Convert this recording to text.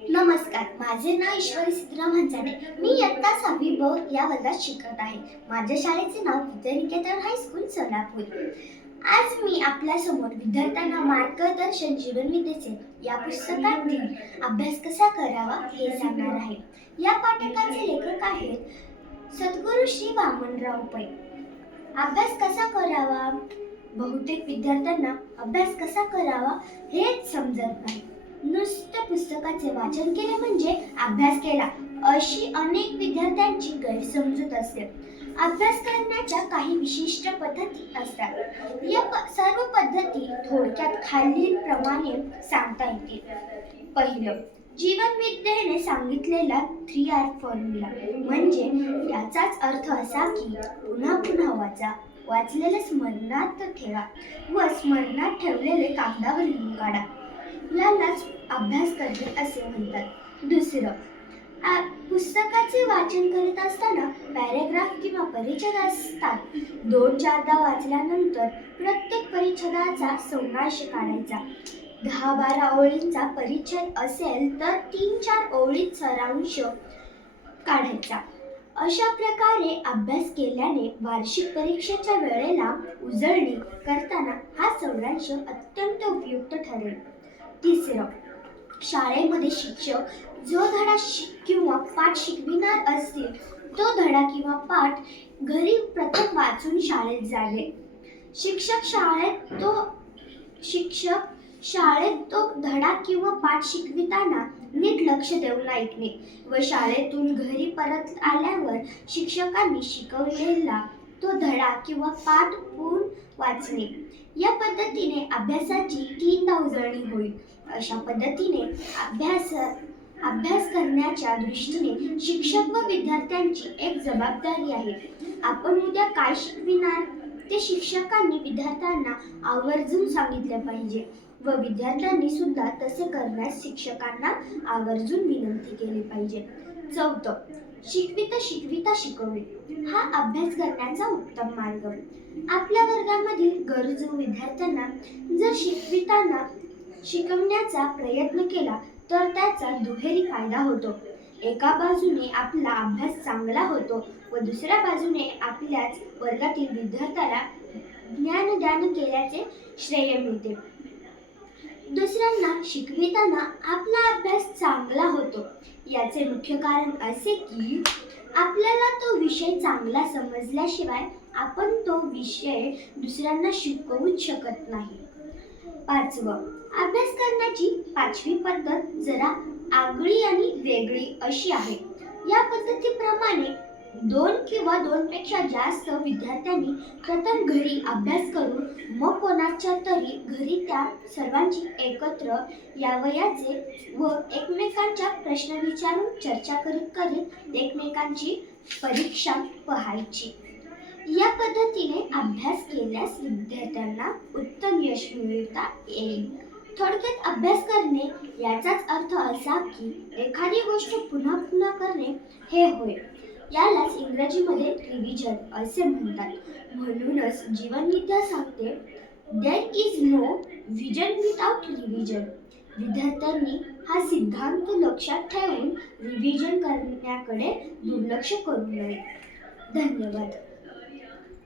नमस्कार, माझे नाव ईश्वरी सिद्धराम हंसाने. मी इयत्ता 6वी ब या वर्गात शिकत आहे. माझ्या शाळेचे नाव विद्यानिकेतन हायस्कूल सोलापूर. आज मी आपल्या समोर विद्यार्थ्यांना मार्गदर्शन जीवनविद्येचे या पुस्तकातील अभ्यास कसा करावा हे सांगणार आहे. या पाठकाचे लेखक आहेत सद्गुरू श्री वामनराव पै. अभ्यास कसा करावा? बहुतेक विद्यार्थ्यांना अभ्यास कसा करावा हेच समजत नाही. नुसतं पुस्तकाचे वाचन केले म्हणजे अभ्यास केला अशी अनेक विद्यार्थ्यांची गैरसमजूत असते. अभ्यास करण्याच्या काही विशिष्ट पद्धती असतात. या सर्व पद्धती थोडक्यात खालील प्रमाणे सांगता येतील. पहिलं, जीवनविद्येने सांगितलेला 3R फॉर्म्युला, म्हणजे याचाच अर्थ असा की पुन्हा पुन्हा वाचा, वाचलेले स्मरणात ठेवा व स्मरणात ठेवलेले कागदावर लिहून काढा. यालाच अभ्यास करणे असे म्हणतात. दुसरं, पुस्तकाचे वाचन करीत असताना पॅरेग्राफ किंवा परिच्छेद असतात. 2-4दा वाचल्यानंतर प्रत्येक परिच्छेदाचा सारांश काढायचा. 10-12 ओळींचा परिच्छेद असेल तर 3-4 ओळीत सारांश काढायचा. अशा प्रकारे अभ्यास केल्याने वार्षिक परीक्षेच्या वेळेला उजळणी करताना हा सारांश अत्यंत उपयुक्त ठरेल. तिसरं, शाळेमध्ये शिक्षक जो धडा किंवा पाठ शिकविणार असतील तो धडा किंवा पाठ घरी प्रथम वाचून शाळेत जावे. शिक्षक शाळेत तो धडा किंवा पाठ शिकविताना नीट लक्ष देऊन ऐकणे व शाळेतून घरी परत आल्यावर शिक्षकांनी शिकवलेला तो धडा किंवा पाठ पुन्हा वाचणे. या पद्धतीने अभ्यासाची 3दा उजळणी होईल. अशा पद्धतीने अभ्यास करण्याच्या दृष्टीने शिक्षक व विद्यार्थ्यांची एक जबाबदारी आहे. आपण उद्या काय शिकविणार ते शिक्षकांनी विद्यार्थ्यांना आवर्जून सांगितले पाहिजे व विद्यार्थ्यांनी सुद्धा तसे करण्यास शिक्षकांना आवर्जून विनंती केली पाहिजे. चौथं, शिकविता शिकवणे हा अभ्यास करण्याचा उत्तम मार्ग. आपल्या वर्गामधील गरजू विद्यार्थ्यांना जर शिकवण्याचा प्रयत्न केला तर त्याचा दुहेरी फायदा होतो. एका बाजूने आपला अभ्यास चांगला होतो व दुसऱ्या बाजूने आपल्याच वर्गातील विद्यार्थ्याला ज्ञानदान केल्याचे श्रेय मिळते. दुसऱ्यांना शिकविताना आपला अभ्यास चांगला होतो. याचे मुख्य कारण असे की आपल्याला तो विषय चांगला समजल्याशिवाय आपण तो विषय दुसऱ्यांना शिकवूच शकत नाही. पाचवं, अभ्यास करण्याची 5वी पद्धत जरा आगळी आणि वेगळी अशी आहे. या पद्धतीप्रमाणे 2 किंवा 2पेक्षा जास्त विद्यार्थ्यांनी प्रथम घरी अभ्यास करून मग कोणाच्या तरी घरी त्या सर्वांची एकत्र यावयाचे व एकमेकांच्या प्रश्न विचारून चर्चा करीत एकमेकांची परीक्षा पाहायची. या पद्धतीने अभ्यास केल्यास विद्यार्थ्यांना उत्तम यश मिळवता येईल. थोडक्यात अभ्यास करणे याचाच अर्थ असा की एखादी गोष्ट पुन्हा पुन्हा करणे हे होय. यालाच इंग्रजीमध्ये रिव्हिजन असे म्हणतात. म्हणूनच जीवनविद्या सांगते, there is no vision without revision. विद्यार्थ्यांनी हा सिद्धांत लक्षात ठेवून रिव्हिजन करण्याकडे दुर्लक्ष करू नये. धन्यवाद.